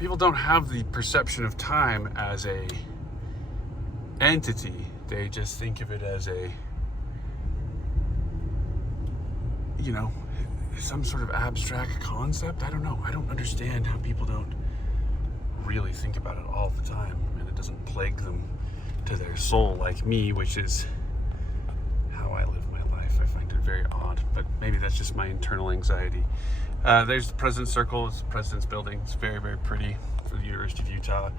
people don't have the perception of time as a entity. They just think of it as a, some sort of abstract concept. I don't know. I don't understand how people don't really think about it all the time, and it doesn't plague them to their soul like me, which is how I live my life. I find it very odd, but maybe that's just my internal anxiety. There's the President's Circle. It's the President's Building. It's very, very pretty for the University of Utah.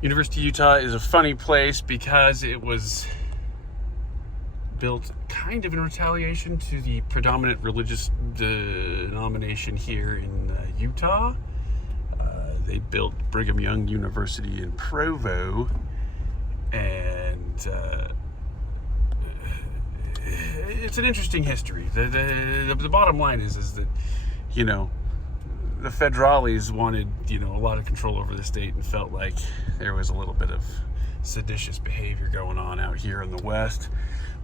University of Utah is a funny place because it was built kind of in retaliation to the predominant religious denomination here in Utah. They built Brigham Young University in Provo, and it's an interesting history. The bottom line is that, the federales wanted, a lot of control over the state and felt like there was a little bit of seditious behavior going on out here in the West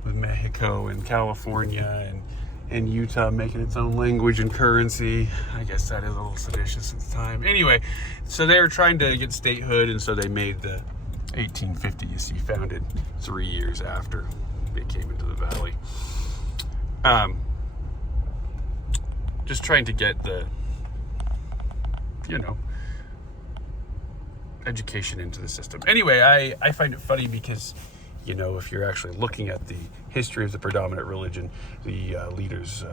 with Mexico and California and Utah making its own language and currency. I guess that is a little seditious at the time. Anyway, so they were trying to get statehood, and so they made the 1850 UC, founded 3 years after they came into the valley. Just trying to get the, education into the system. Anyway, I find it funny because, if you're actually looking at the history of the predominant religion, the leaders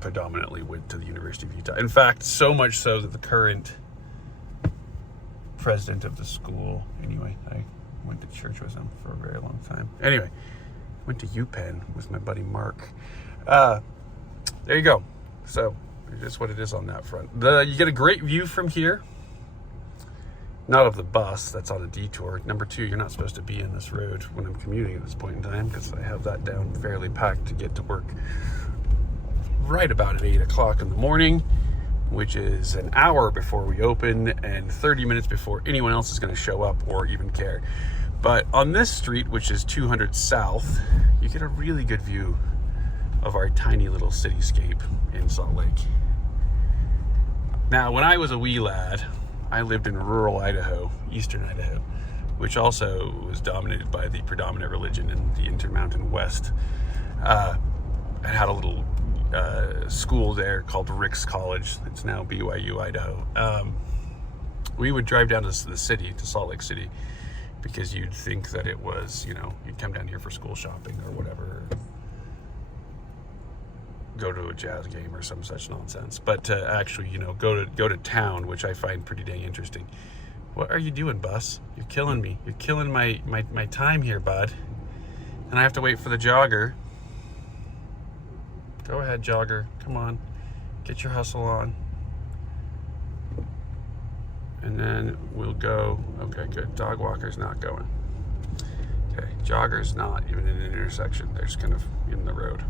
predominantly went to the University of Utah. In fact, so much so that the current president of the school, anyway, I went to church with him for a very long time. Anyway, went to UPenn with my buddy Mark. There you go. So that's what it is on that front. You get a great view from here. Not of the bus, that's on a detour. Number two, you're not supposed to be in this road when I'm commuting at this point in time, because I have that down fairly packed to get to work right about at 8 o'clock in the morning, which is an hour before we open and 30 minutes before anyone else is going to show up or even care. But on this street, which is 200 South, you get a really good view of our tiny little cityscape in Salt Lake. Now, when I was a wee lad, I lived in rural Idaho, eastern Idaho, which also was dominated by the predominant religion in the Intermountain West. I had a little school there called Rick's College. It's now BYU Idaho. We would drive down to the city, to Salt Lake City, because you'd think that it was, you'd come down here for school shopping or whatever, go to a jazz game or some such nonsense, but to actually, go to town, which I find pretty dang interesting. What are you doing, bus? You're killing me. You're killing my time here, bud. And I have to wait for the jogger. Go ahead, jogger. Come on. Get your hustle on. And then we'll go. Okay, good. Dog walker's not going. Okay, jogger's not even in an intersection. They're just kind of in the road.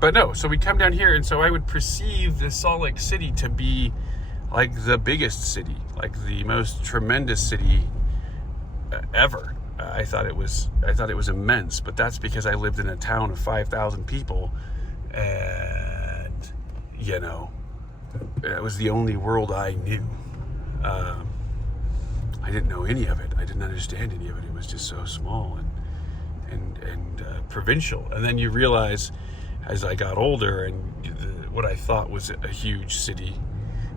But no, so we come down here, and so I would perceive the Salt Lake City to be like the biggest city, like the most tremendous city ever. I thought it was immense, but that's because I lived in a town of 5,000 people, and it was the only world I knew. I didn't know any of it. I didn't understand any of it. It was just so small and provincial. And then you realize, as I got older, and what I thought was a huge city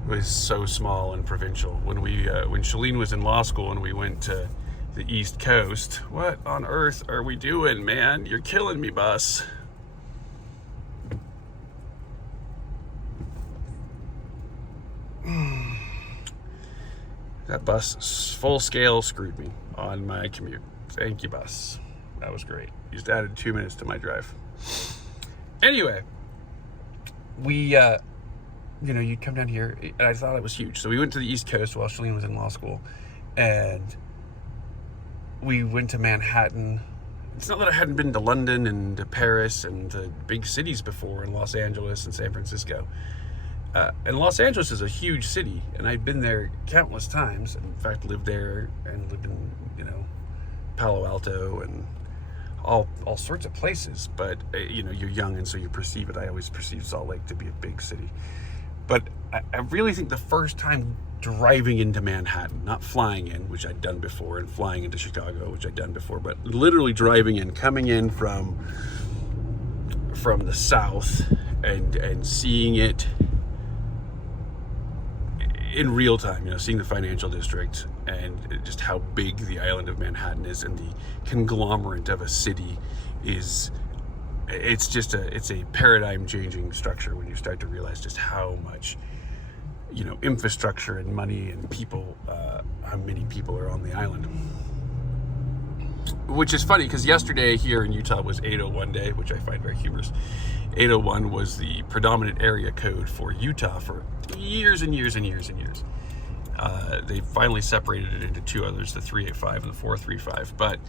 was so small and provincial. When Shalene was in law school and we went to the East Coast, what on earth are we doing, man? You're killing me, bus. That bus full scale screwed me on my commute. Thank you, bus. That was great. You just added 2 minutes to my drive. Anyway, we, you'd come down here, and I thought it was huge. So we went to the East Coast while Shalene was in law school, and we went to Manhattan. It's not that I hadn't been to London and to Paris and to big cities before, in Los Angeles and San Francisco. And Los Angeles is a huge city, and I'd been there countless times. In fact, lived there and lived in, Palo Alto and all sorts of places. But, you're young, and so you perceive it. I always perceived Salt Lake to be a big city. But I really think the first time driving into Manhattan, not flying in, which I'd done before, and flying into Chicago, which I'd done before, but literally driving in, coming in from the south and seeing it in real time, seeing the financial district and just how big the island of Manhattan is, and the conglomerate of a city is. It's a paradigm changing structure when you start to realize just how much infrastructure and money and people, how many people are on the island. Which is funny because yesterday here in Utah was 801 day, which I find very humorous. 801 was the predominant area code for Utah for years and years and years and years. They finally separated it into two others, the 385 and the 435, but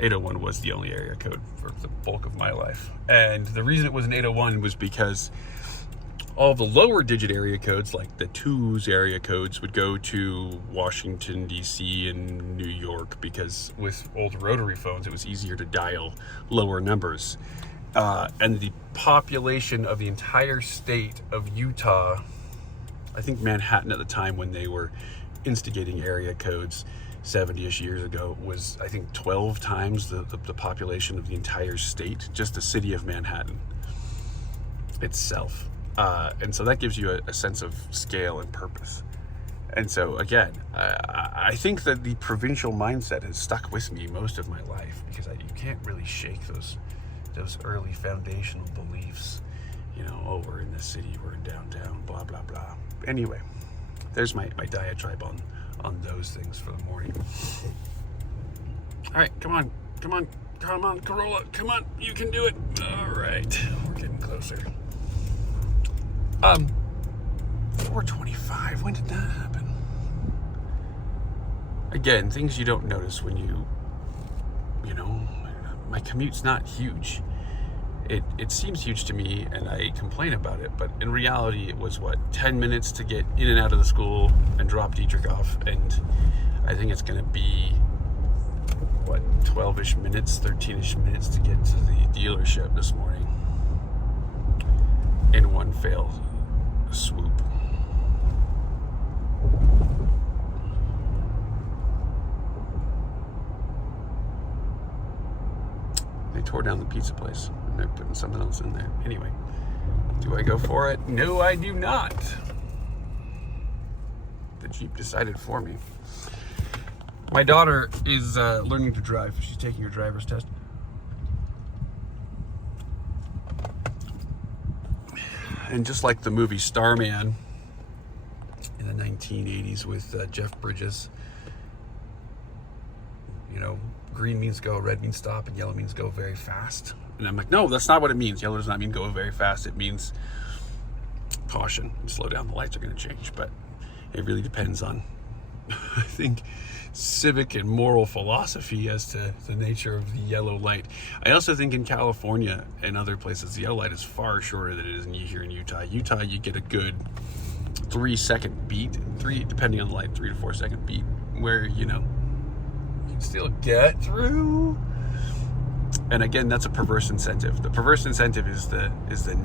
801 was the only area code for the bulk of my life. And the reason it was an 801 was because all the lower digit area codes, like the 2s area codes, would go to Washington, D.C. and New York, because with old rotary phones, it was easier to dial lower numbers. And the population of the entire state of Utah, I think Manhattan at the time when they were instigating area codes 70-ish years ago, was I think 12 times the population of the entire state, just the city of Manhattan itself. And so that gives you a sense of scale and purpose. And so again, I think that the provincial mindset has stuck with me most of my life, because you can't really shake those early foundational beliefs. We're in the city, we're in downtown, blah blah blah. Anyway, there's my diatribe on those things for the morning. All right, come on, Corolla, come on, you can do it. All right, we're getting closer. 425, when did that happen? Again, things you don't notice when my commute's not huge. It seems huge to me, and I complain about it, but in reality, it was 10 minutes to get in and out of the school and drop Dietrich off, and I think it's going to be 12-ish minutes, 13-ish minutes to get to the dealership this morning in one fell swoop. They tore down the pizza place, and they're putting something else in there. Anyway, do I go for it? No, I do not. The Jeep decided for me. My daughter is learning to drive. She's taking her driver's test. And just like the movie Starman in the 1980s with Jeff Bridges, green means go, red means stop, and yellow means go very fast. And I'm like, no, that's not what it means. Yellow does not mean go very fast. It means caution, slow down, the lights are going to change. But it really depends on, I think, civic and moral philosophy as to the nature of the yellow light. I also think in California and other places, the yellow light is far shorter than it is here in Utah. Utah, you get a good 3-second beat, depending on the light, 3 to 4 second beat, where you can still get through. And again, that's a perverse incentive. The perverse incentive is the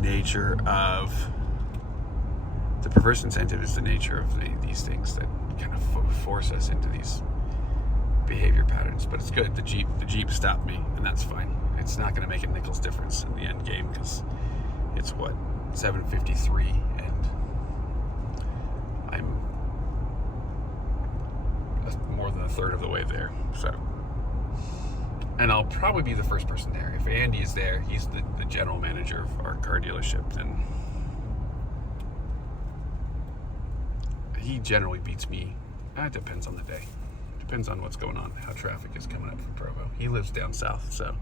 nature of these things that kind of force us into these behavior patterns. But it's good. The Jeep stopped me, and that's fine. It's not going to make a nickel's difference in the end game, because it's 7:53, and I'm more than a third of the way there. So, and I'll probably be the first person there. If Andy is there, he's the general manager of our car dealership, then he generally beats me. It depends on the day. Depends on what's going on, how traffic is coming up from Provo. He lives down south, so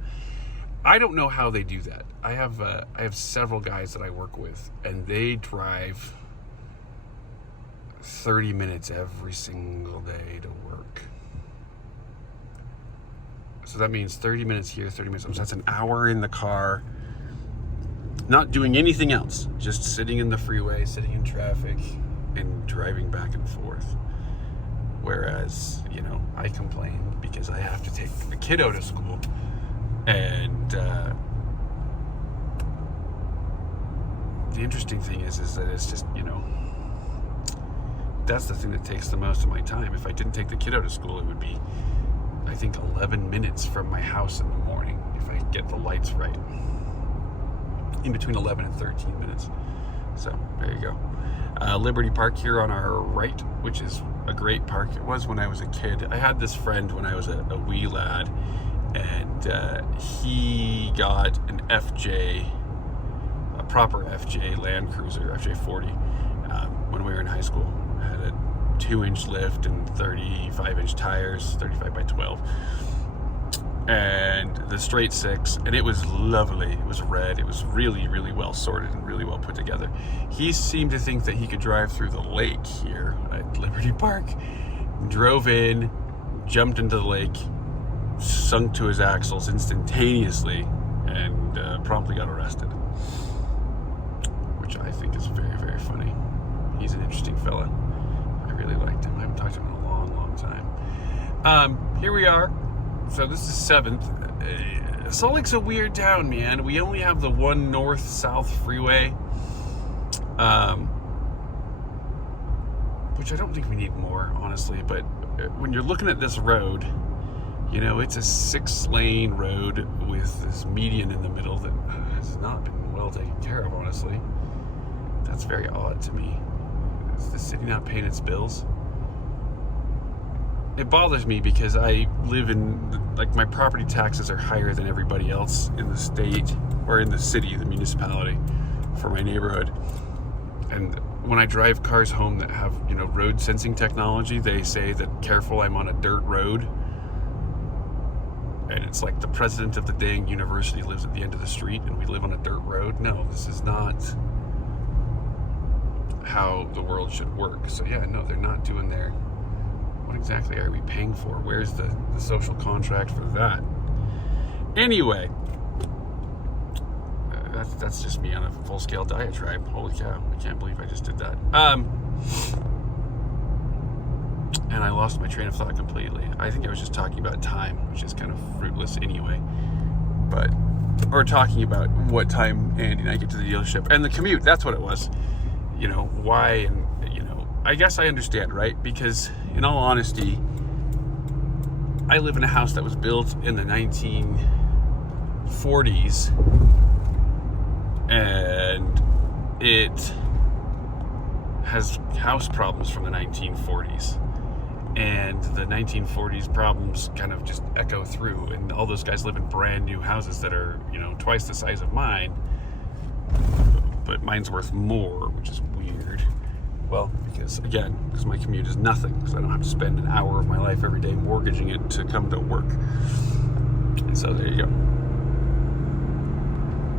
I don't know how they do that. I have several guys that I work with, and they drive 30 minutes every single day to work. So that means 30 minutes here, 30 minutes. So that's an hour in the car, not doing anything else, just sitting in the freeway, sitting in traffic, and driving back and forth. Whereas, I complain because I have to take the kiddo to school, and the interesting thing is that it's just, that's the thing that takes the most of my time. If I didn't take the kid out of school, it would be, I think, 11 minutes from my house in the morning if I get the lights right. In between 11 and 13 minutes. So there you go. Liberty Park here on our right, which is a great park. It was when I was a kid. I had this friend when I was a wee lad, and he got an FJ, a proper FJ Land Cruiser, FJ40, when we were in high school. I had a 2-inch lift and 35-inch tires, 35 by 12, and the straight six, and it was lovely. It was red. It was really, really well sorted and really well put together. He seemed to think that he could drive through the lake here at Liberty Park. Drove in, jumped into the lake, sunk to his axles instantaneously, and promptly got arrested, which I think is very, very funny. He's an interesting fella. I really liked him. I haven't talked to him in a long, long time. Here we are. So this is 7th. Salt Lake's a weird town, man. We only have the one north-south freeway, which I don't think we need more, honestly. But when you're looking at this road, it's a 6-lane road with this median in the middle that has not been well taken care of, honestly. That's very odd to me. Is the city not paying its bills? It bothers me because I live in, my property taxes are higher than everybody else in the state, or in the city, the municipality, for my neighborhood. And when I drive cars home that have, road sensing technology, they say that, careful, I'm on a dirt road. And it's like the president of the dang university lives at the end of the street and we live on a dirt road. No, this is not how the world should work. So yeah, no, they're not doing their... What exactly are we paying for? Where's the social contract for that? Anyway, that's just me on a full-scale diatribe. Holy cow, I can't believe I just did that. And I lost my train of thought completely. I think I was just talking about time, which is kind of fruitless anyway. Or talking about what time Andy and I get to the dealership. And the commute, that's what it was. Why, and, I guess I understand, right? Because, in all honesty, I live in a house that was built in the 1940s, and it has house problems from the 1940s. And the 1940s problems kind of just echo through, and all those guys live in brand new houses that are, twice the size of mine, but mine's worth more, which is weird. Well, because my commute is nothing, because I don't have to spend an hour of my life every day mortgaging it to come to work. And so there you go.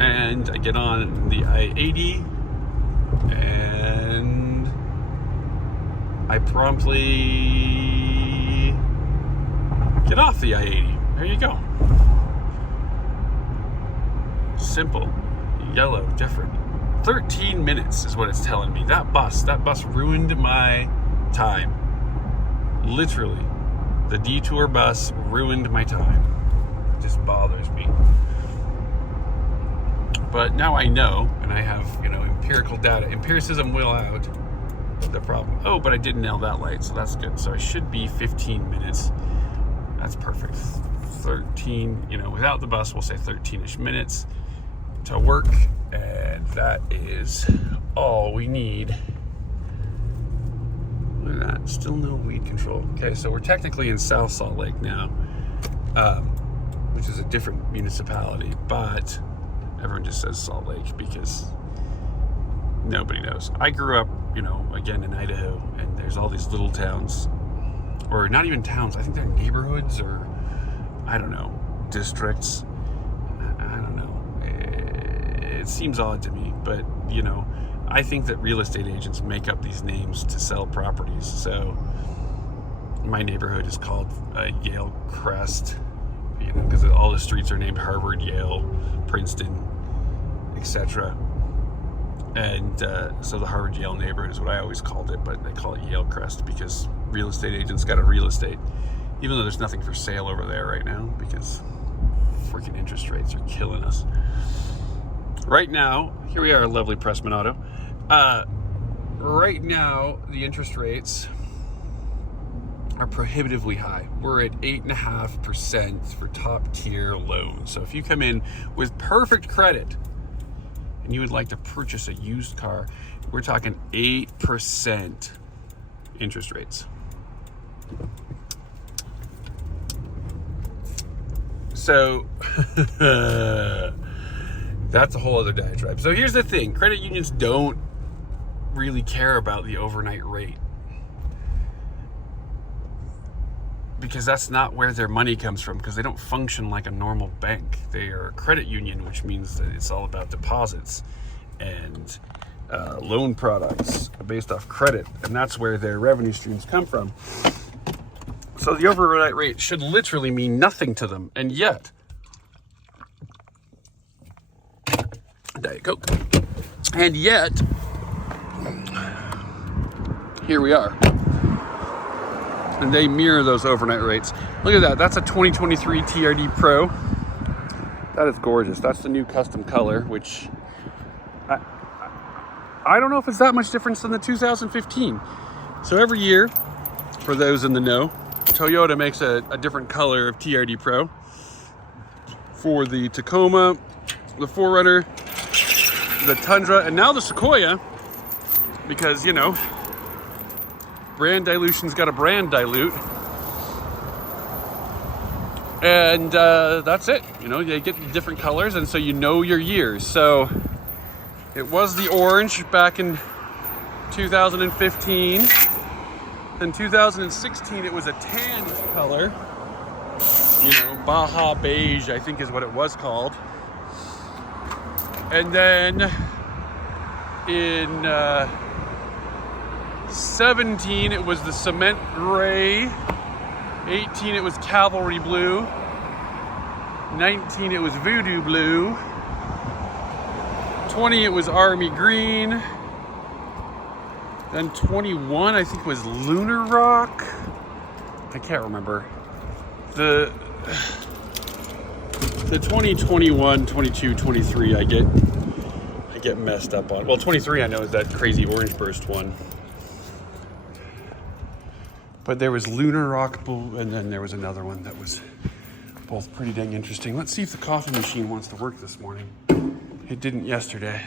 And I get on the I-80, and I promptly get off the I-80. There you go. Simple, yellow, different. 13 minutes is what it's telling me. That bus ruined my time. Literally. The detour bus ruined my time. It just bothers me. But now I know, and I have, empirical data. Empiricism will out the problem. Oh, but I did nail that light, so that's good. So I should be 15 minutes. That's perfect. 13, without the bus, we'll say 13-ish minutes to work. And that is all we need. Look at that. Still no weed control. Okay, so we're technically in South Salt Lake now, which is a different municipality, but everyone just says Salt Lake because nobody knows. I grew up, again in Idaho, and there's all these little towns, or not even towns, I think they're neighborhoods, or I don't know, districts. I don't know. It seems odd to me, but I think that real estate agents make up these names to sell properties. So my neighborhood is called Yale Crest, because all the streets are named Harvard, Yale, Princeton, etc. And so the Harvard Yale neighborhood is what I always called it, but they call it Yale Crest because real estate agents got a real estate, even though there's nothing for sale over there right now because freaking interest rates are killing us. Right now, here we are, lovely Pressman Auto. Right now, the interest rates are prohibitively high. We're at 8.5% for top tier loans. So if you come in with perfect credit and you would like to purchase a used car, we're talking 8% interest rates. So that's a whole other diatribe. So here's the thing. Credit unions don't really care about the overnight rate, because that's not where their money comes from, because they don't function like a normal bank. They are a credit union, which means that it's all about deposits and loan products based off credit, and that's where their revenue streams come from. So the overnight rate should literally mean nothing to them, and yet, Diet Coke, and yet, here we are. And they mirror those overnight rates. Look at that. That's a 2023 TRD Pro. That is gorgeous. That's the new custom color, which I don't know if it's that much difference than the 2015. So every year, for those in the know, Toyota makes a different color of TRD Pro. For the Tacoma, the 4Runner, the Tundra, and now the Sequoia, because, you know, brand dilution's got a brand dilute. And that's it. You know, they get different colors, and so you know your years. So it was the orange back in 2015. In 2016, it was a tan color. You know, Baja Beige, I think is what it was called. And then in 17, it was the Cement Gray. 18, it was Cavalry Blue. 19, it was Voodoo Blue. 20, it was Army Green. Then 21, I think, was Lunar Rock. I can't remember. The 2021, 22, 23, I get messed up on. Well, 23 I know is that crazy Orange Burst one. But there was Lunar Rock, and then there was another one that was both pretty dang interesting. Let's see if the coffee machine wants to work this morning. It didn't yesterday.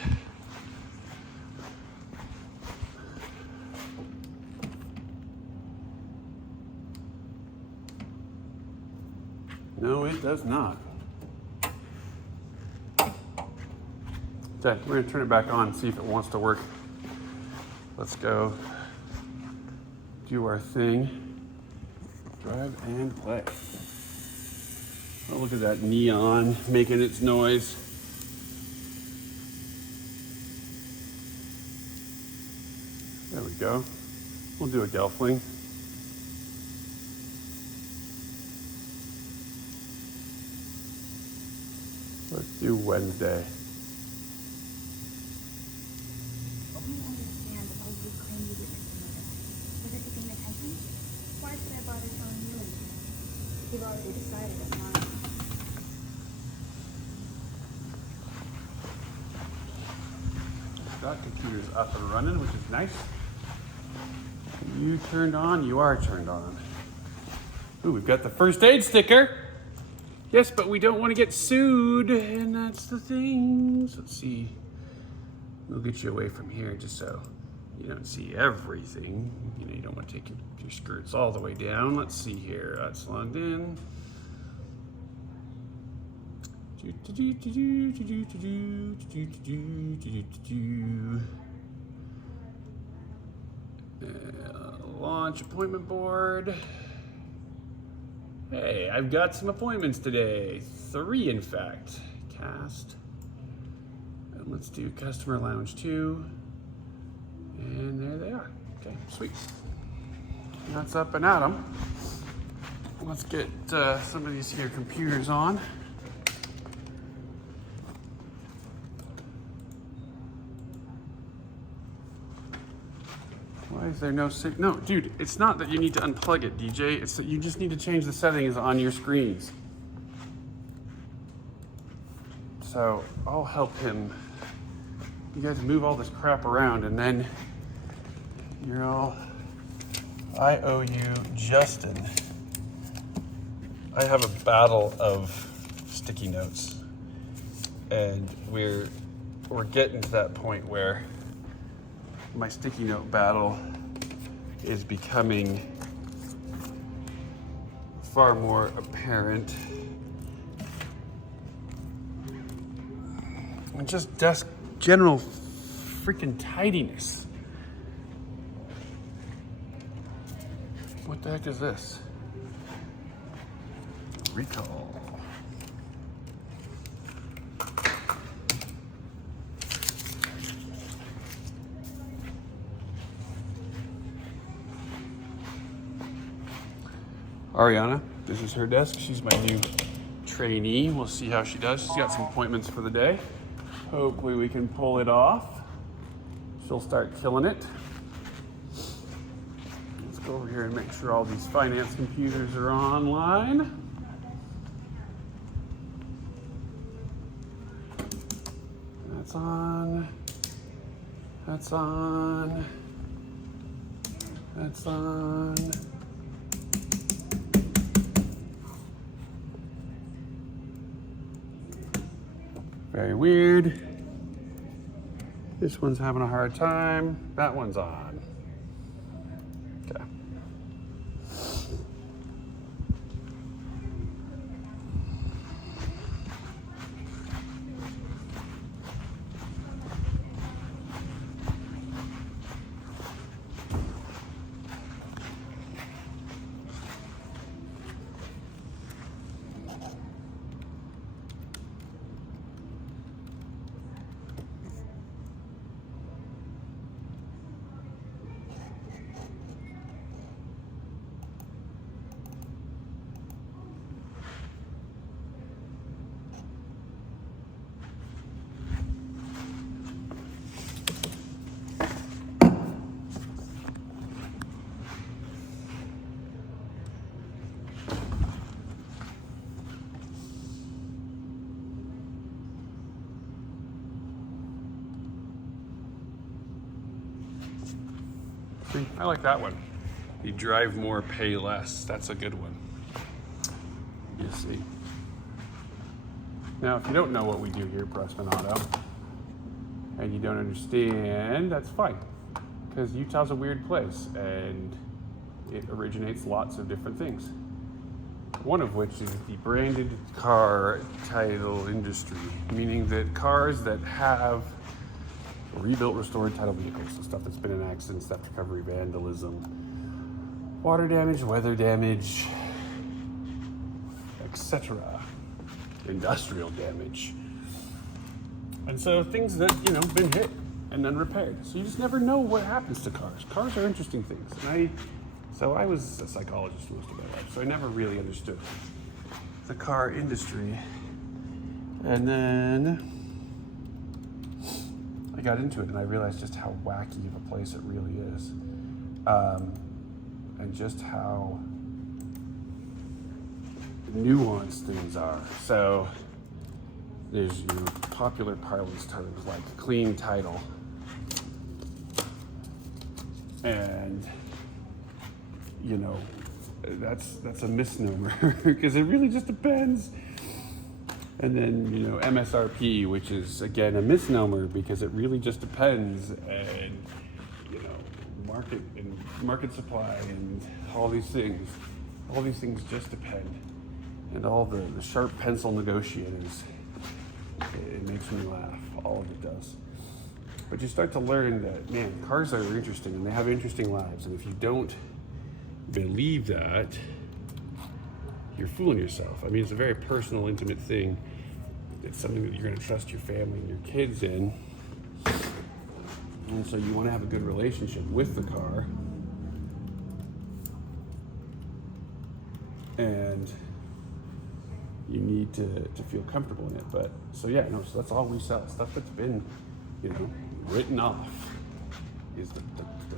No, it does not. Okay, we're gonna turn it back on and see if it wants to work. Let's go do our thing. Drive and play. Oh, look at that neon making its noise. There we go. We'll do a Gelfling. Let's do Wednesday. You've already decided it's mine. Got computers up and running, which is nice. You turned on, you are turned on. Ooh, we've got the first aid sticker. Yes, but we don't want to get sued, and that's the thing. So let's see. We'll get you away from here just so you don't see everything. You know, you don't want to take your skirts all the way down. Let's see here. That's logged in. Launch appointment board. Hey, I've got some appointments today. 3, in fact. Cast. And let's do customer lounge 2. And there they are. Okay, sweet. That's up and at 'em. Let's get some of these here computers on. Why is there no No, dude, it's not that you need to unplug it, DJ. It's that you just need to change the settings on your screens. So I'll help him you guys move all this crap around, and then you're all, I owe you Justin. I have a battle of sticky notes, and we're getting to that point where my sticky note battle is becoming far more apparent. And just desk general freaking tidiness. What the heck is this? Recall. Ariana, this is her desk. She's my new trainee. We'll see how she does. She's got some appointments for the day. Hopefully we can pull it off. She'll start killing it. Let's go over here and make sure all these finance computers are online. That's on. That's on. That's on. Very weird. This one's having a hard time. That one's on. Okay. I like that one. You drive more, pay less. That's a good one. You see. Now, if you don't know what we do here at Pressman Auto, and you don't understand, that's fine. Because Utah's a weird place, and it originates lots of different things. One of which is the branded car title industry, meaning that cars that have rebuilt, restored title vehicles, so stuff that's been in accidents, theft, recovery, vandalism, water damage, weather damage, etc., industrial damage. And so things that, been hit and then repaired. So you just never know what happens to cars. Cars are interesting things. And I was a psychologist most of my life, so I never really understood the car industry. And then I got into it and I realized just how wacky of a place it really is. And just how nuanced things are. So there's your popular parlance terms like clean title. And that's a misnomer because it really just depends. And then, MSRP, which is, again, a misnomer because it really just depends. And, market supply and all these things just depend. And all the sharp pencil negotiators, it makes me laugh. All of it does. But you start to learn that, man, cars are interesting and they have interesting lives. And if you don't believe that, you're fooling yourself. I mean, it's a very personal, intimate thing. It's something that you're going to trust your family and your kids in. And so you want to have a good relationship with the car. And you need to feel comfortable in it. But so that's all we sell. Stuff that's been, written off is the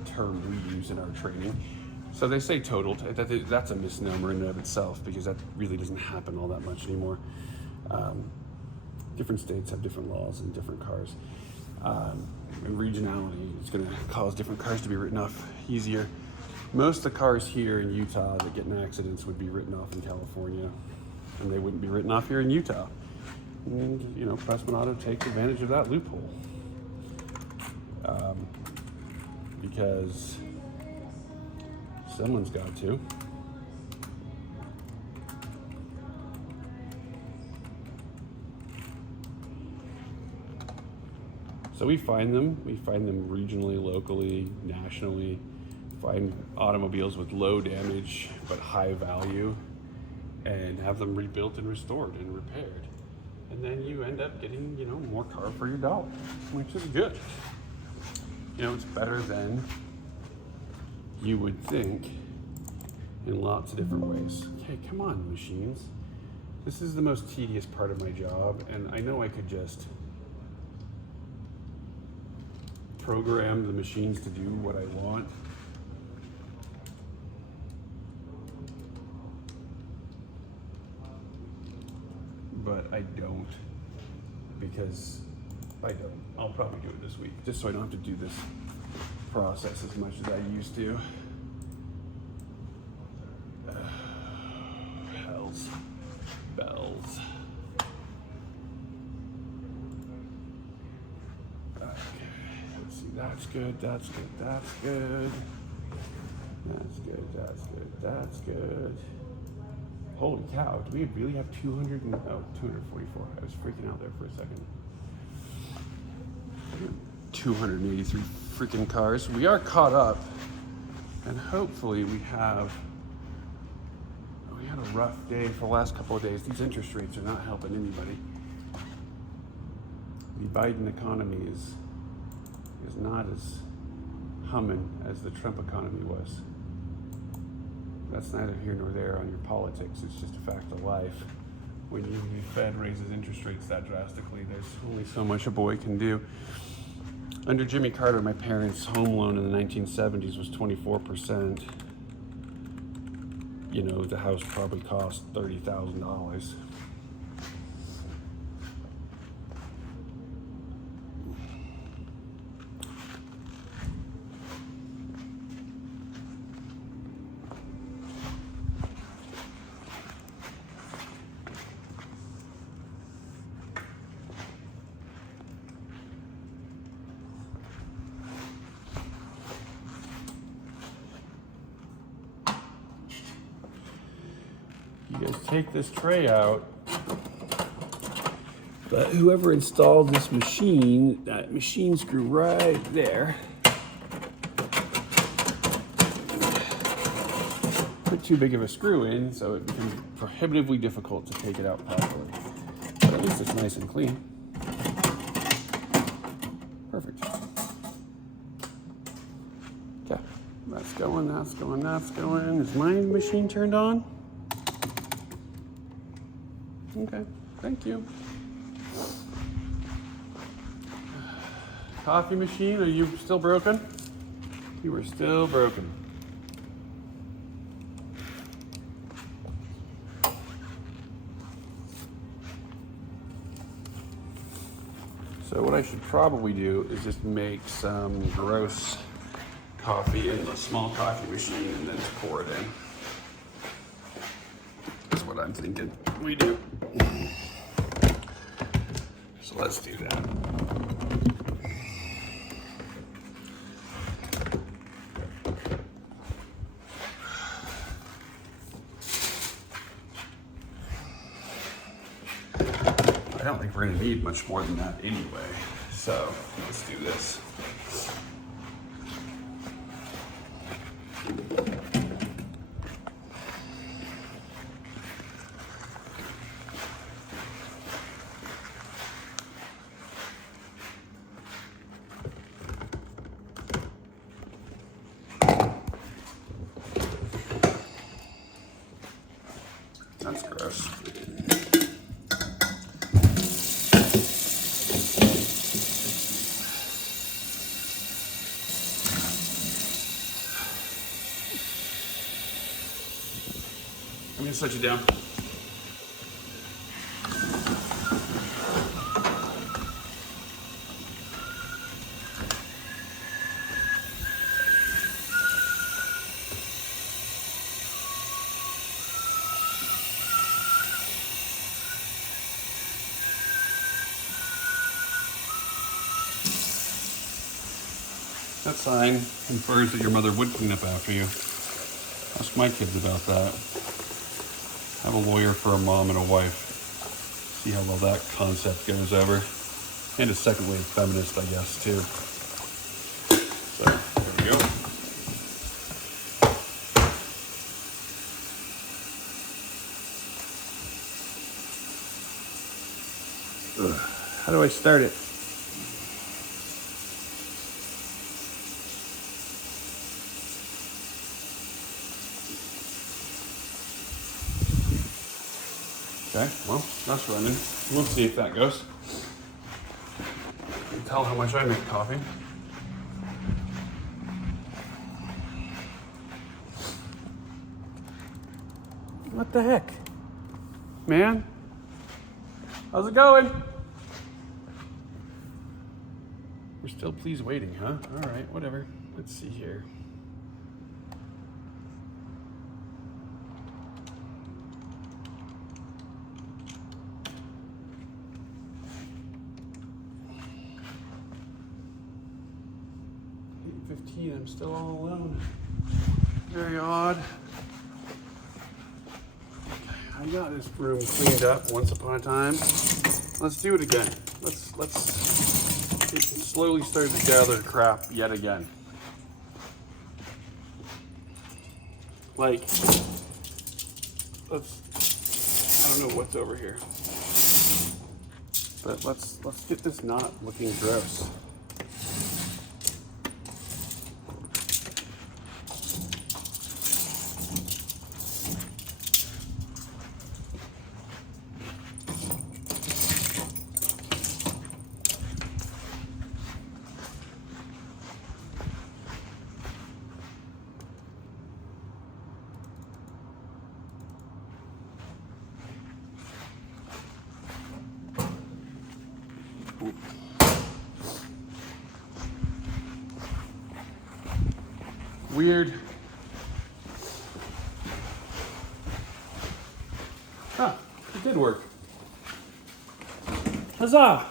term we use in our training. So they say totaled. That's a misnomer in and of itself because that really doesn't happen all that much anymore. Different states have different laws and different cars. And regionality is going to cause different cars to be written off easier. Most of the cars here in Utah that get in accidents would be written off in California, and they wouldn't be written off here in Utah. And, you know, Pressman Auto takes advantage of that loophole. Because someone's got to. So we find them regionally, locally, nationally, find automobiles with low damage but high value and have them rebuilt and restored and repaired. And then you end up getting, you know, more car for your dollar, which is good. You know, it's better than you would think in lots of different ways. Okay, come on, machines. This is the most tedious part of my job, and I know I could just program the machines to do what I want. But I don't, because I don't. I'll probably do it this week, just so I don't have to do this process as much as I used to. Hells bells. Okay, let's see, that's good, that's good, that's good. That's good, that's good, that's good. Holy cow, do we really have 244. I was freaking out there for a second. 283 freaking cars. We are caught up, and hopefully we had a rough day for the last couple of days. These interest rates are not helping anybody. The Biden economy is not as humming as the Trump economy was. That's neither here nor there on your politics. It's just a fact of life. When the Fed raises interest rates that drastically, there's only so much a boy can do. Under Jimmy Carter, my parents' home loan in the 1970s was 24%. You know, the house probably cost $30,000. You guys take this tray out, but whoever installed this machine, that machine screw right there, put too big of a screw in, so it becomes prohibitively difficult to take it out properly. But at least it's nice and clean. Perfect. Okay, that's going, that's going, that's going. Is my machine turned on? Okay, thank you. Coffee machine, are you still broken? You are still broken. So what I should probably do is just make some gross coffee in a small coffee machine and then pour it in. That's what I'm thinking we do. So let's do that. I don't think we're going to need much more than that anyway. So let's do this. That's gross. I'm gonna set you down. sign infers that your mother would clean up after you. Ask my kids about that. Have a lawyer for a mom and a wife. See how well that concept goes over. And a second wave feminist, I guess, too. So, there we go. Ugh. How do I start it? Okay, well, that's running. We'll see if that goes. You can tell how much I make coffee. What the heck? Man? How's it going? We're still please waiting, huh? All right, whatever. Let's see here. I'm still all alone. Very odd. I got this room cleaned up once upon a time. Let's do it again. Let's slowly start to gather crap yet again. Like, I don't know what's over here. But let's get this not looking gross. Weird. Huh, it did work. Huzzah!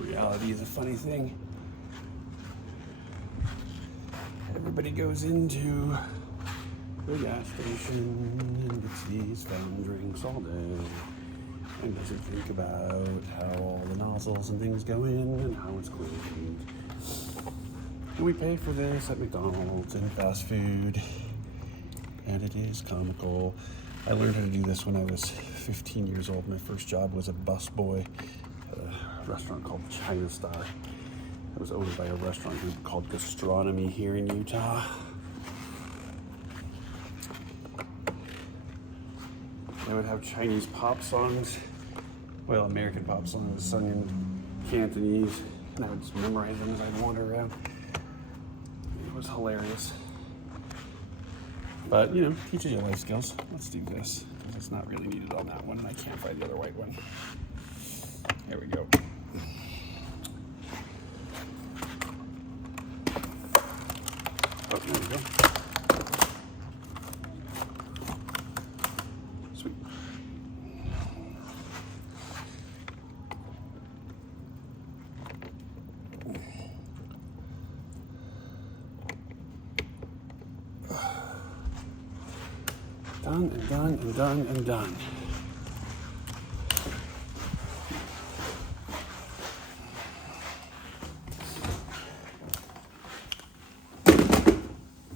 Reality is a funny thing. Everybody goes into the gas station and gets these fountain drinks all day and doesn't think about how all the nozzles and things go in and how it's cleaned. And we pay for this at McDonald's and fast food, and it is comical. I learned how to do this when I was 15 years old. My first job was a busboy at a restaurant called China Star. It was owned by a restaurant group called Gastronomy here in Utah. They would have Chinese pop songs, well, American pop songs sung in Cantonese, and I would just memorize them as I'd wander around. It was hilarious. But, you know, teaches you life skills. Let's do this, because it's not really needed on that one, and I can't find the other white one. There we go. Oh, there we go. Sweet. Done and done and done and done.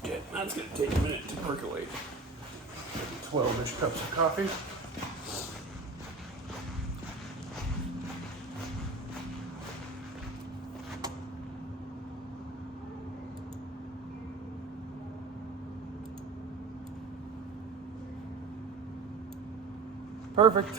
Okay, that's gonna take a minute to percolate. 12-ish cups of coffee. Perfect.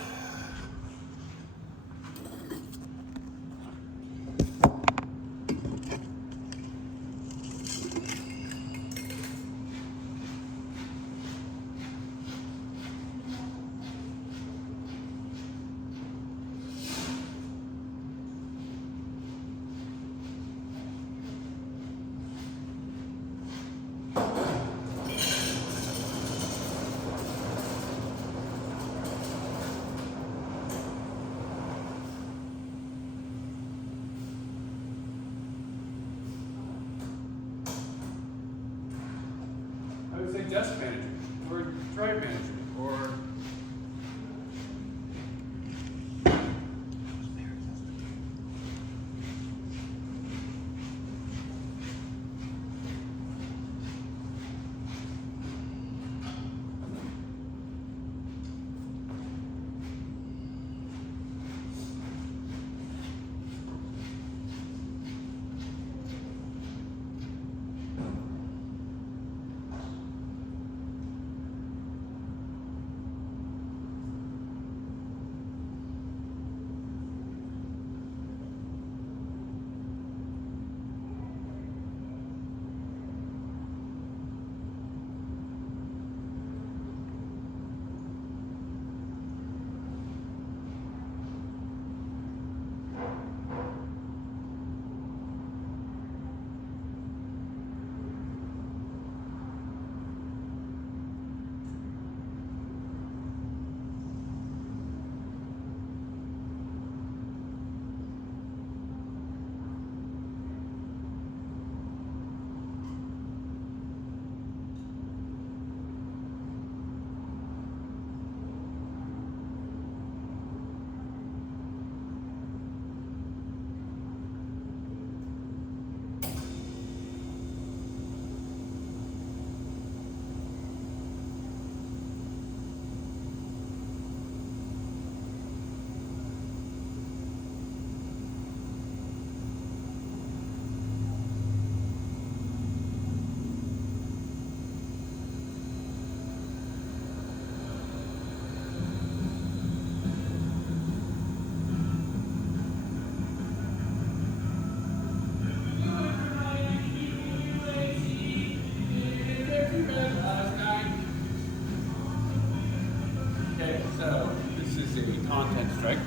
This is a content strike,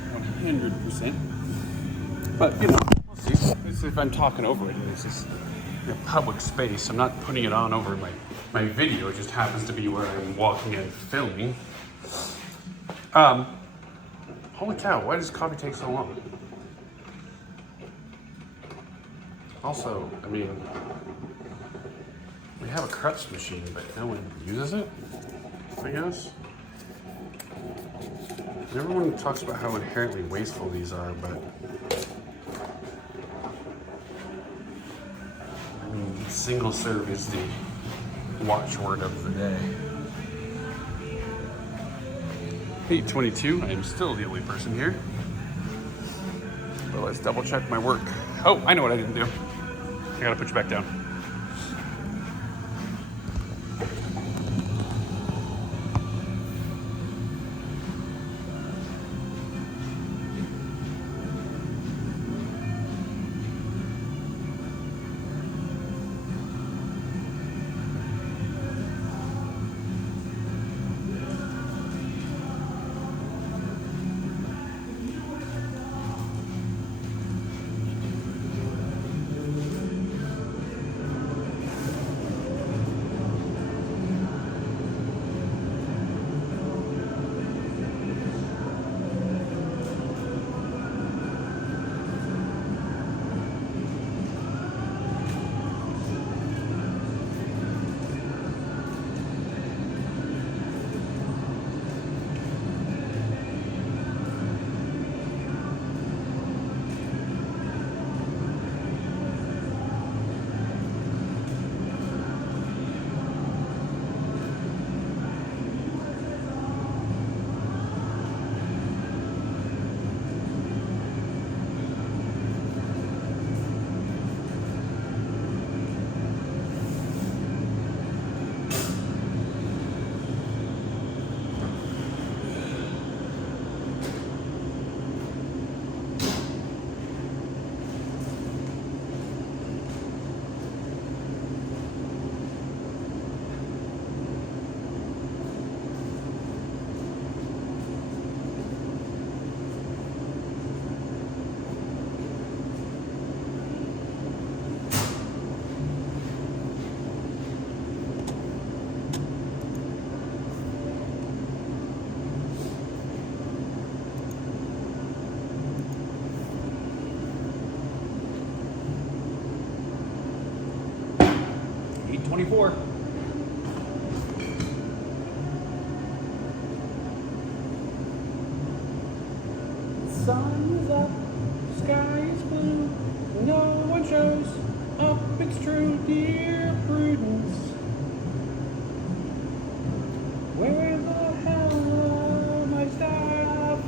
100%. But, you know, we'll see. This is if I'm talking over it. This is a public space. I'm not putting it on over my video. It just happens to be where I'm walking and filming. Holy cow, why does coffee take so long? Also, I mean, we have a crutch machine, but no one uses it, I guess. Everyone talks about how inherently wasteful these are, but I mean, single serve is the watchword of the day. 8:22, I am still the only person here. But let's double check my work. Oh, I know what I didn't do. I gotta put you back down. .24. Sun is up, sky is blue, no one shows up, it's true, dear Prudence. Where the hell are my staff?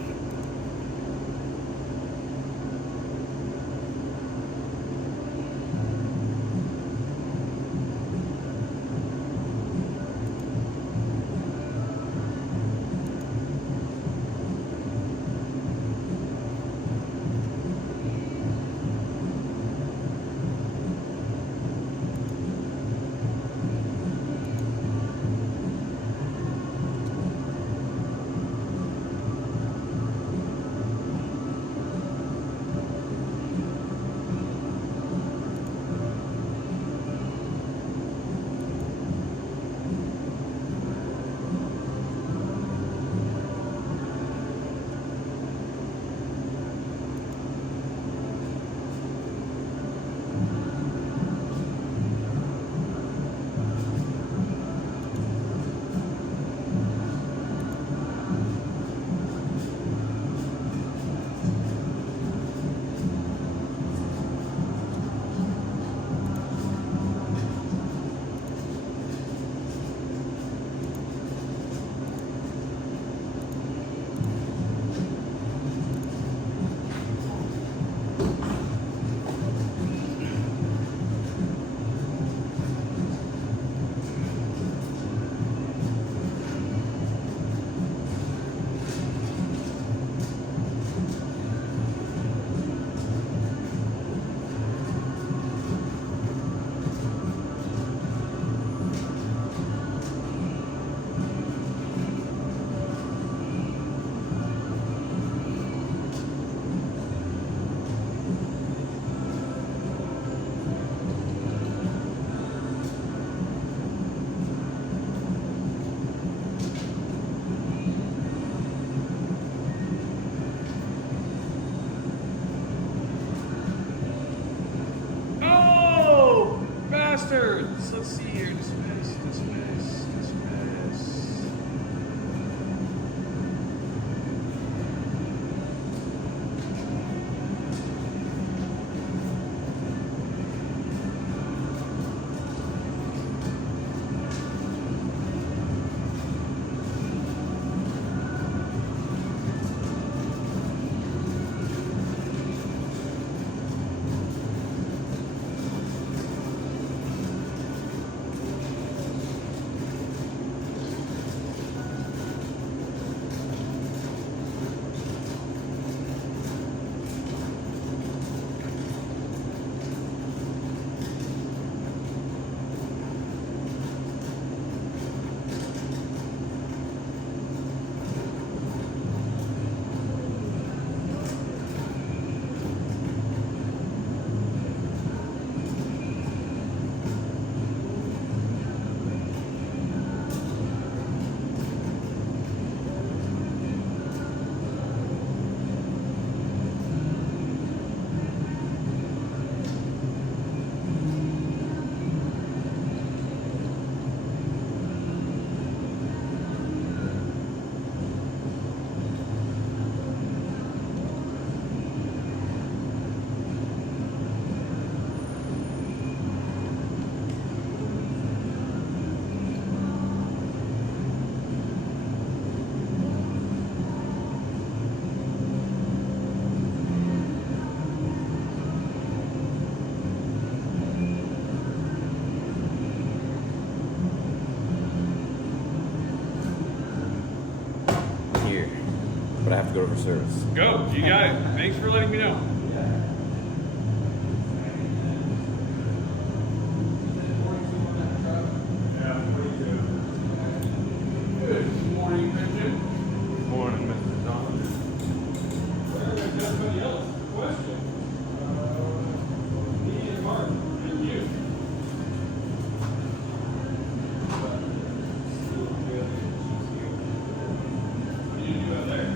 Let's see here. Dismiss. Here. But I have to go over service. Go. You got it. Thanks for letting me know. Good morning, Christian. Morning, Mr. John. Somebody else. Question. Me and Mark and you. What did you do out there?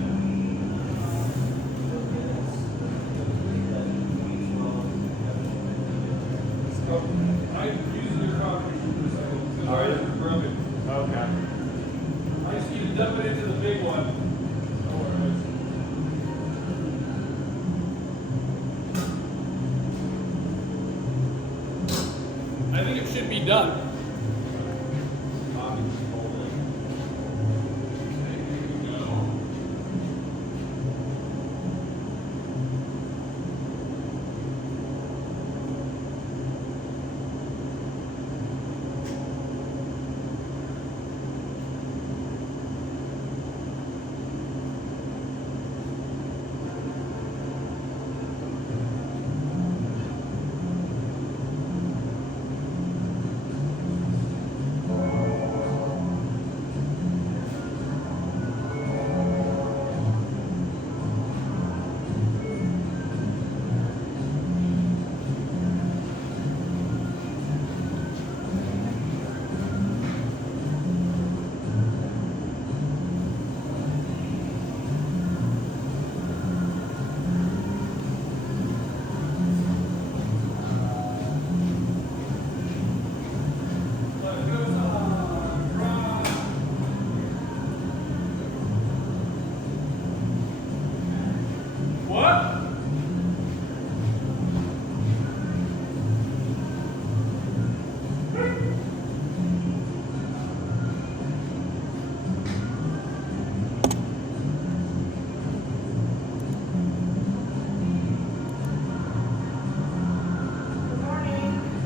I'm using your concrete for a second. Because ours is broken. Okay. I just need to dump it into the big one. Don't worry. I think it should be done. What?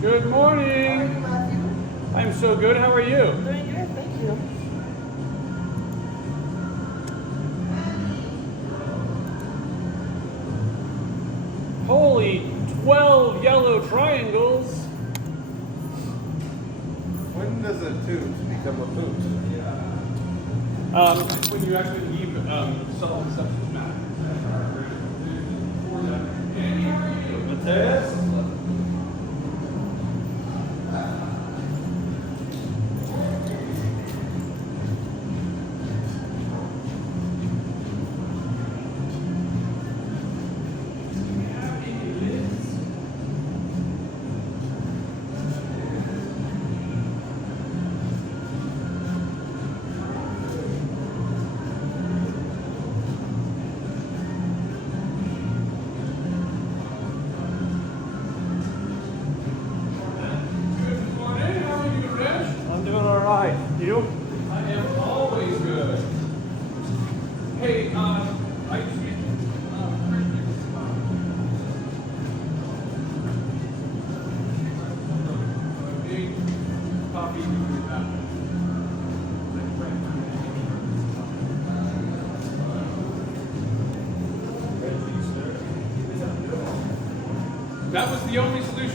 Good morning. I'm so good. How are you? Doing good, thank you. Holy 12 yellow triangles. When does a tooth become a poop? When you actually leave solid substance matter. Mateus?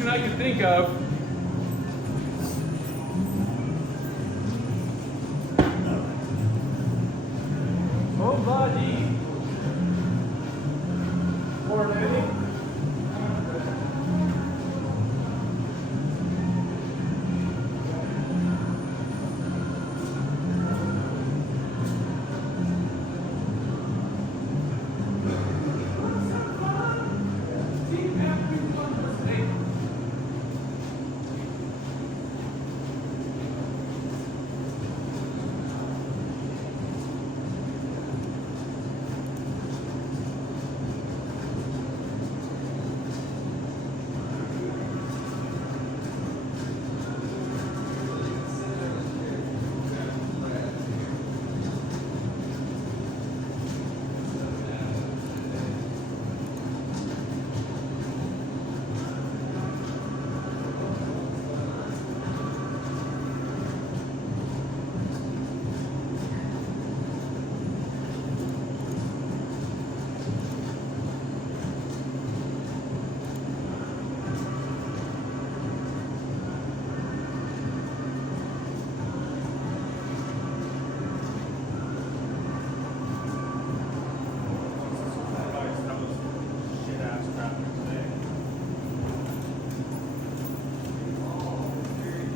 solution I can think of. Oh, buddy. More lady.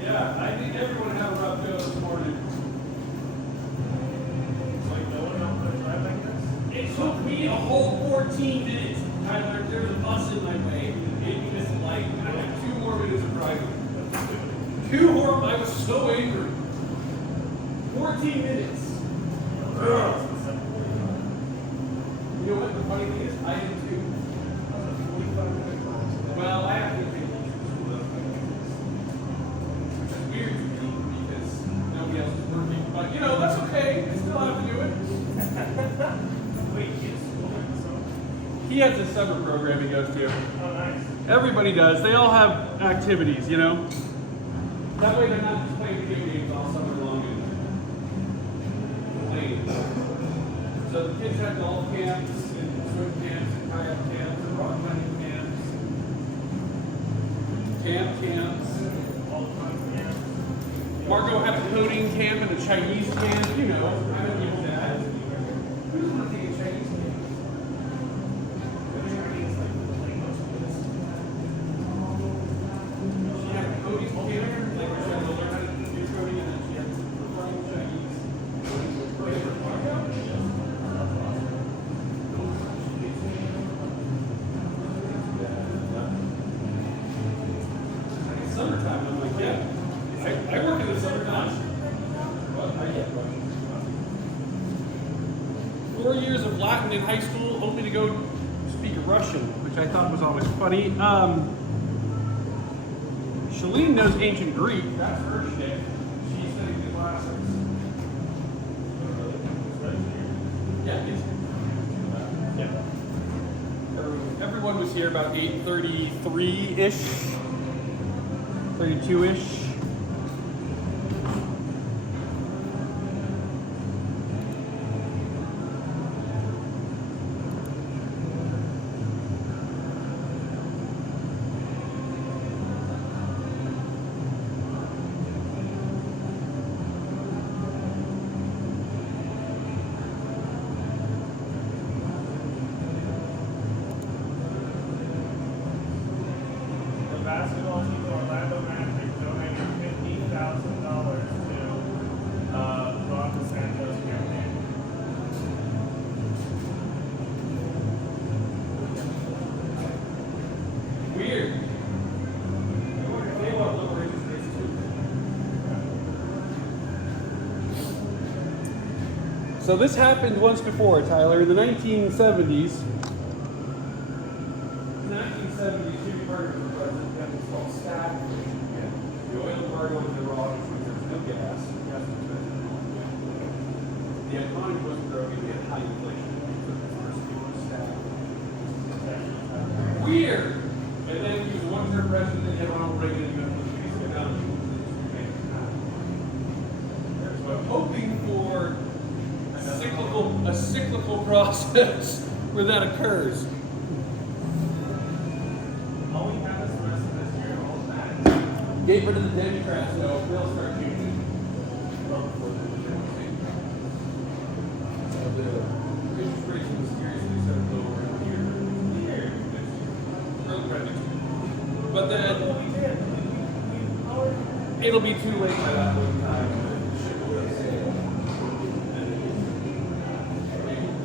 Yeah, I think everyone had a rough go this morning. It took me a whole 14 minutes. Tyler, there's a bus in my way. It gave me this light. I had 2 more minutes of driving. 2 more, I was so angry. 14 minutes. Ugh. You know what the funny thing is? I am too. Well, I have to take these which is weird to me because nobody else is working. But you know, that's okay. I still have to do it. Wait, kids, He has a summer program he goes to. oh, nice. Everybody does. They all have activities, you know? That way they're not just playing video games all summer long and playing. So the kids have golf camps and swim camps and kayak camps and rock climbing camps. Camps. All the time, yeah. Margot had a coding camp and a Chinese camp, you know. I don't use that. Who doesn't want to take a Chinese camp? She had a coding camp, like she had to learn how to do coding, and then she had to learn Chinese. Summertime, I'm like, yeah. I work in the summertime. What? I get questions. 4 years of Latin in high school, only to go speak Russian, which I thought was always funny. Shalene knows ancient Greek. That's her shit. She's studying the classics. Yeah, it's, everyone was here about 8:33-ish, 32-ish. The basketball team, Orlando Magic, donated $50,000 to Ron DeSantos' campaign. Weird. They want liberation states too. So this happened once before, Tyler, in the 1970s. In the 1970s, Jimmy Carter was president. That was called stagflation. The oil embargo was Iraq, which means there's no gas. Gas was expensive. The economy wasn't growing. We had high inflation. So the first thing was stagflation. Weird. And then he was a one-term president, and had Ronald Reagan, and he went to the economy. So I'm hoping for a cyclical process where that occurs. All we have is the rest of this year. Get rid of the Democrats, so they'll start using it. The interest rates mysteriously started lower here. But then it'll be too late by that one time.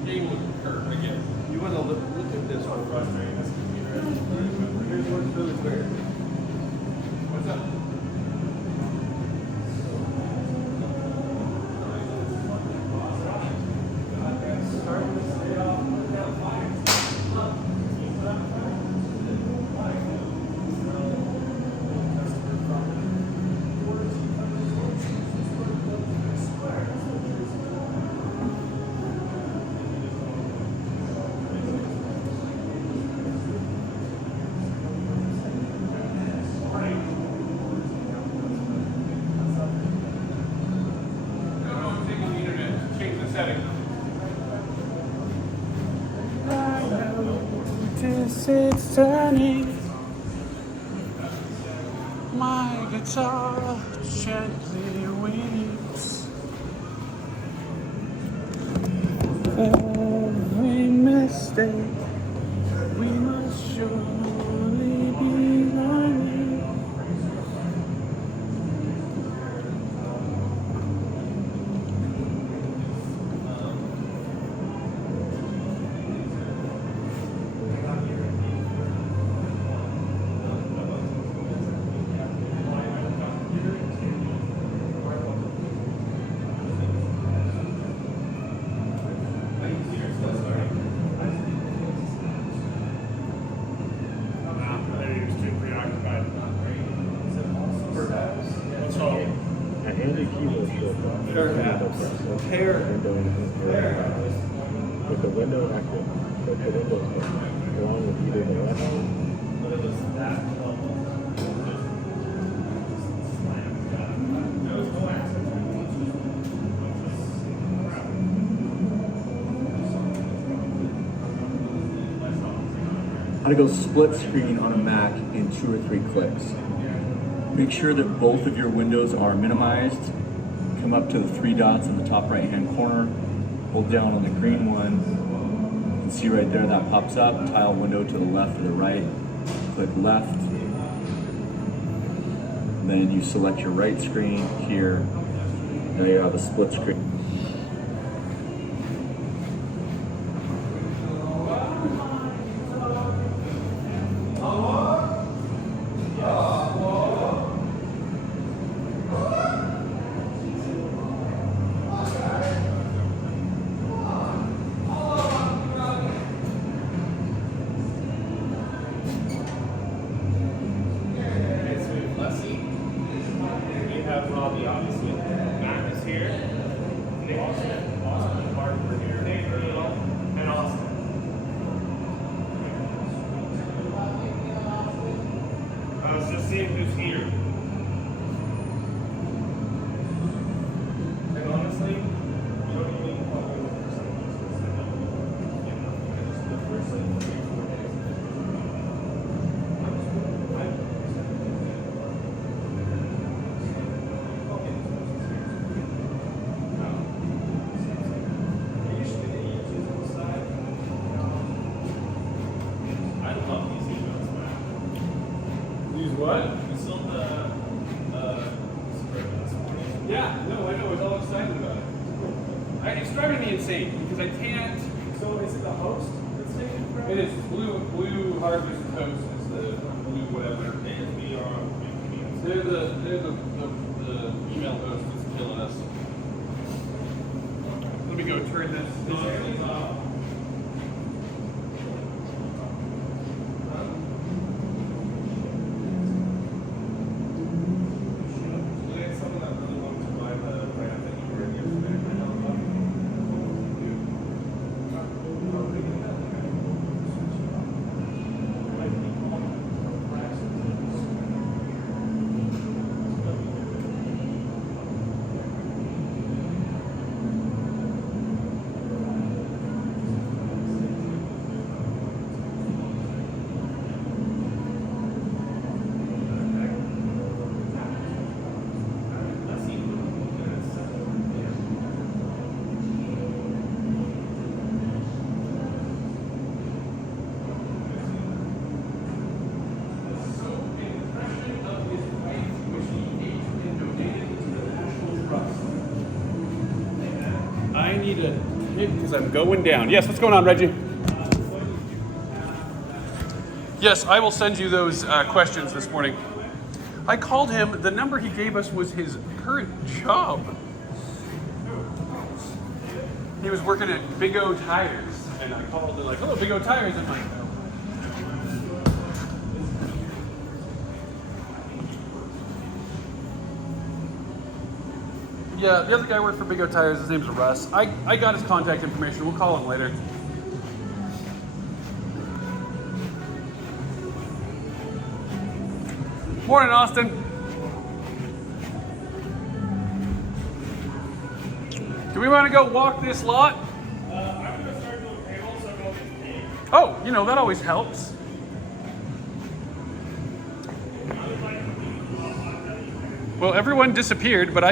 They will occur again. You want to look at this one. Here's what's really weird. What's up? It's turning. My guitar gently weeps. Every mistake we must surely be learning. With the window active, with the window along with either the left. How to go split screen on a Mac in 2 or 3 clicks. Make sure that both of your windows are minimized. Come up to the 3 dots in the top right hand corner, hold down on the green one, and see right there that pops up, tile window to the left or the right, click left. Then you select your right screen here, now you have a split screen. Seeing who's here. And honestly, you don't even need to call me for something. The first like 3-4 days. I love these emails, man. These what? We sold the Suburban this morning. Yeah, no, I know. I was all excited about it. It's driving me insane because I can't. So is it the host that's taking forever? It is. Blue Harvest Host is the blue whatever. And we are. They're the email host that's killing us. Let me go turn this off. need a hit because I'm going down. Yes, what's going on, Reggie? Yes, I will send you those questions this morning. I called him. The number he gave us was his current job. He was working at Big O Tires, and I called and like, "Oh, Big O Tires." I'm like, yeah, the other guy worked for Big O Tires. His name's Russ. I got his contact information. We'll call him later. Morning, Austin. Do we want to go walk this lot? I'm gonna start doing payroll, so I'm going to pay. Oh, you know, that always helps. Well, everyone disappeared, but I